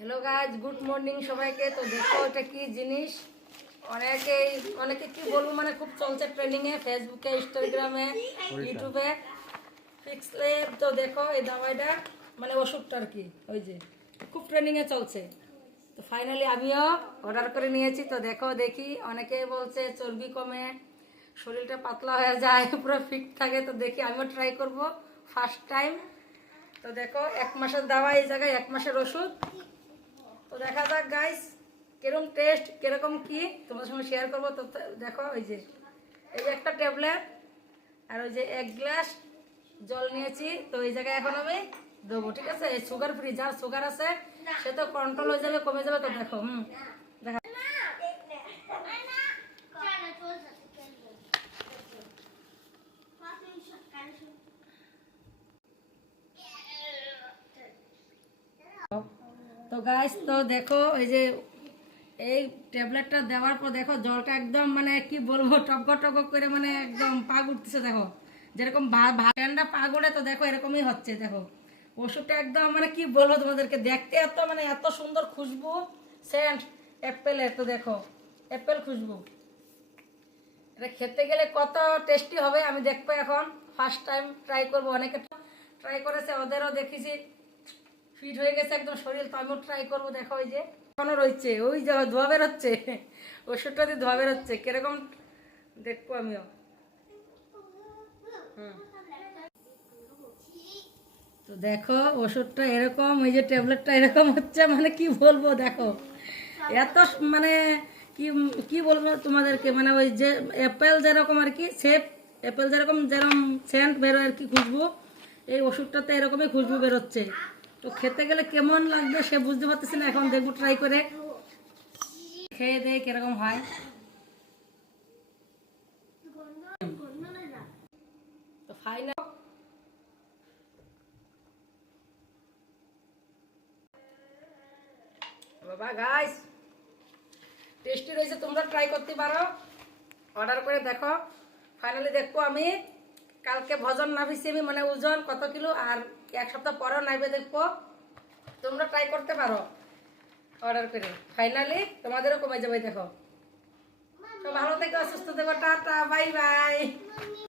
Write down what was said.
Hello guys, good morning সবাইকে। তো দেখো এটা কি জিনিস, অনেকে কি বলবো, মানে খুব চলছে ট্রেন্ডিংয়ে, ফেসবুকে, ইনস্টাগ্রামে, ইউটিউবে ফিক্সলে। তো দেখো এই দাওয়াইটা, মানে ওষুধটা আর কি, ওই যে খুব ট্রেন্ডিংয়ে চলছে। তো ফাইনালি আমিও অর্ডার করে নিয়েছি। তো দেখো, দেখি অনেকেই বলছে চর্বি কমে, শরীরটা পাতলা হয়ে যায়, পুরো ফিট থাকে। তো দেখি আমিও ট্রাই করব, ফার্স্ট টাইম। তো দেখো 1 মাসের দাওয়া, এই জায়গায় 1 মাসের ওষুধ। তো দেখা যাক গাইস কিরকম টেস্ট, কিরকম কি তোমাদের সঙ্গে শেয়ার করবো। তো দেখো এই যে একটা ট্যাবলেট আর ওই যে 1 গ্লাস জল নিয়েছি। তো এই জায়গায় এখন আমি দেবো, ঠিক আছে। সুগার ফ্রি, যার সুগার আছে সে তো কন্ট্রোল হয়ে যাবে, কমে যাবে। তো দেখো দেখা। তো গাইস, তো দেখো এই যে এই ট্যাবলেটটা দেওয়ার পর দেখো জলটা একদম, মানে কি বলবো, টক টক করে, মানে একদম পাগ উঠতেছে। দেখো যেরকম ঠান্ডা পাগ উঠে, তো দেখো এরকমই হচ্ছে। দেখো ওষুধটা একদম, মানে কি বলবো তোমাদেরকে, দেখতে এত, মানে এত সুন্দর খুশবু, সেন্ট অ্যাপেলের। তো দেখো অ্যাপেল খুশবু, এটা খেতে গেলে কত টেস্টি হবে আমি দেখবো। এখন ফার্স্ট টাইম ট্রাই করবো, অনেকে ট্রাই করেছে, ওদেরও দেখেছি ফিট হয়ে গেছে একদম শরীর। তো আমিও ট্রাই করবো। দেখো ওই যে এখনো রয়েছে, ওই যে ধোয়া বেরোচ্ছে, ওষুধটা দিয়ে ধোয়া বেরোচ্ছে, কিরকম দেখবো আমিও। তো দেখো ওষুধটা এরকম, ওই যে ট্যাবলেটটা এরকম হচ্ছে, মানে কি বলবো। দেখো এত, মানে কি কি বলবো তোমাদেরকে, মানে ওই যে অ্যাপেল যেরকম আর কি শেপ, অ্যাপেল যেরকম যেরকম সেন্ট বেরোয় আর কি, খুশবু, এই ওষুধটাতে এরকমই খুশবু বেরোচ্ছে। তো খেতে গেলে কেমন লাগবে সে বুঝতে পারতেছি না, এখন দেখবো ট্রাই করে, খেয়ে দেয় কিরকম হয়। তো ফাইনাল বাবা গাইস, টেস্টি রয়েছে, তোমরা ট্রাই করতে পারো, অর্ডার করে দেখো। ফাইনালি দেখবো আমি কালকে ভজন নামিছি আমি, মানে ওজন কত কিলো, আর 1 সপ্তাহ পরেও নাইবে দেখবো। তোমরা ট্রাই করতে পারো অর্ডার করে, ফাইনালি তোমাদেরও কমে যাবে। দেখো তো ভালো থেকো, সুস্থ থেকো, টাটা, বাই বাই।